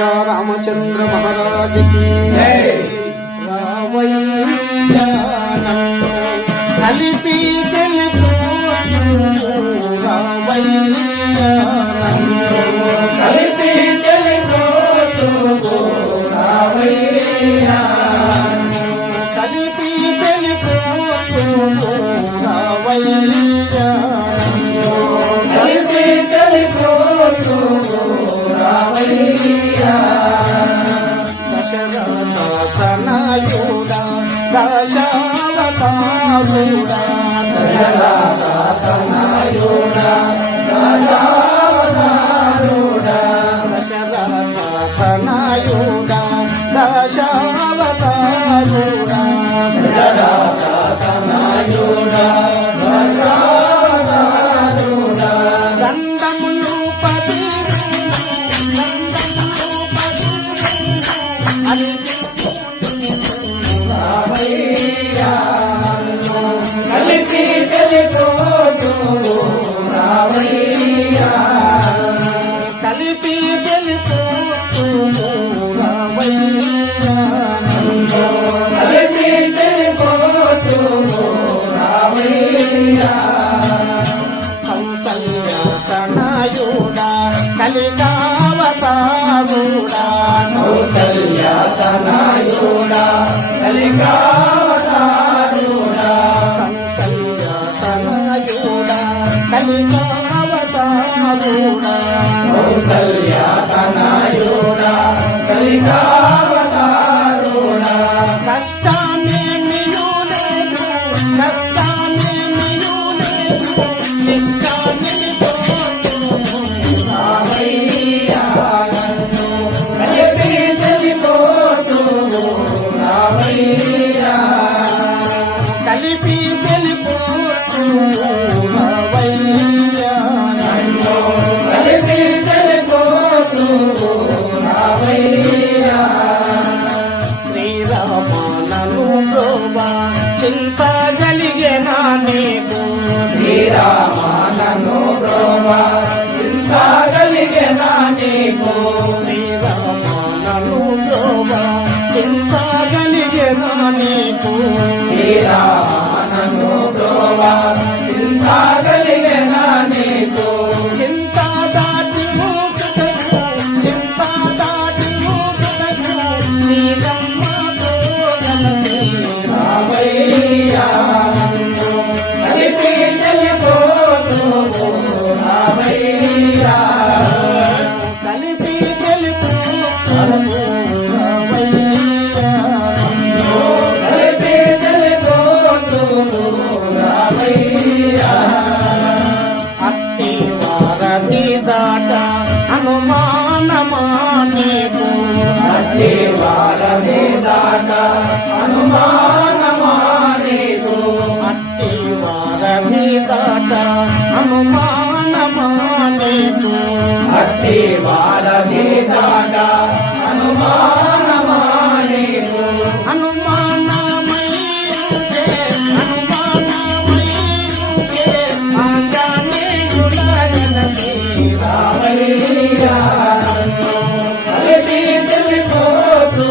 రామచంద్ర మహారాజ్కి. రావయ్య కలిపి తెలుపు దశరథనాయుడా కౌసల్యతనయుడా కలికావతారుడా కష్టాన్ని కష్టాన్ని మియులేదు ఇష్టాన్ని రావయ్యా నన్ను కలిపి తెలుగోతు రావయ్యా కలిపి తెలుపు తెలుగోతు రావయ్యా శ్రీరామానను బ్రోవా చింత కలిగేనా నీకు శ్రీరామానను బ్రోవా చింత కలిగిన నీకు శ్రీరామానను బ్రోవా చింత కలిగేనా నీకు శ్రీరామానను రావయ్యా కలిపి అట్టి వారధి దాట కలిపి తెలుగోతు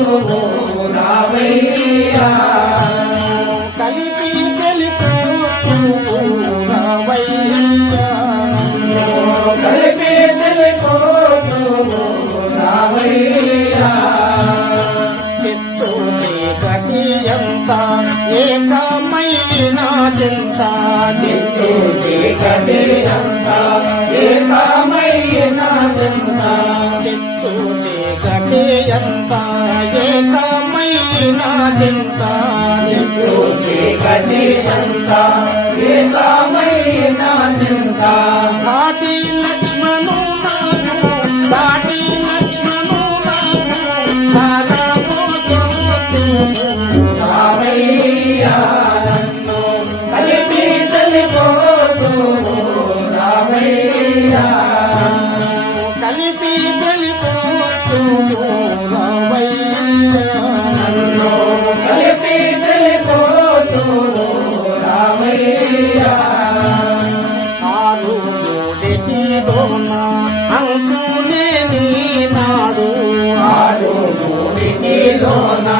రావయ్యా తెలుపు రావయ్యా. గతియంత ఏకమైన చింత చిత్తు చీకటి అంత. ఏకమైన చింత చిత్తు గతియంత ఏకమైన చింత చిత్తు చీకటి అంత. కలిపి కలిపోతు రామయ్య. కలిపి కలిపోతు రామయ్య. ఆరు మూడిటి దోన నాడు. ఆరు మూడిటి దోనా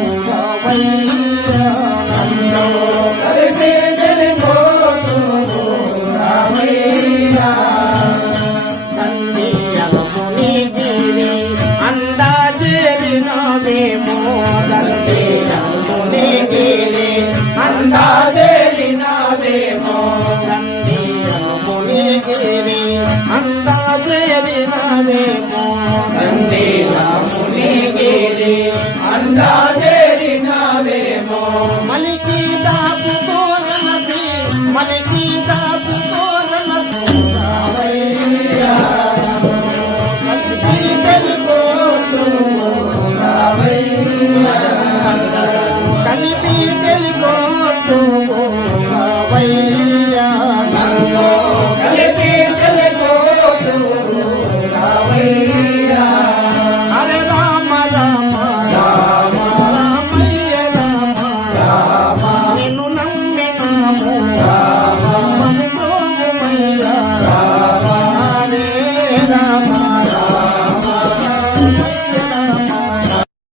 ಅಂದಾಜೇರಿ ನಂದೇವಾ ಮುನಿಗೇರಿ ಅಂದಾಜೇರಿ ನಾವೇಮೋ ಮಲಿಕಿ ದಾಸು ತೋರಣ ಮಲಿಕಿ ದಾಸು ತೋರಣ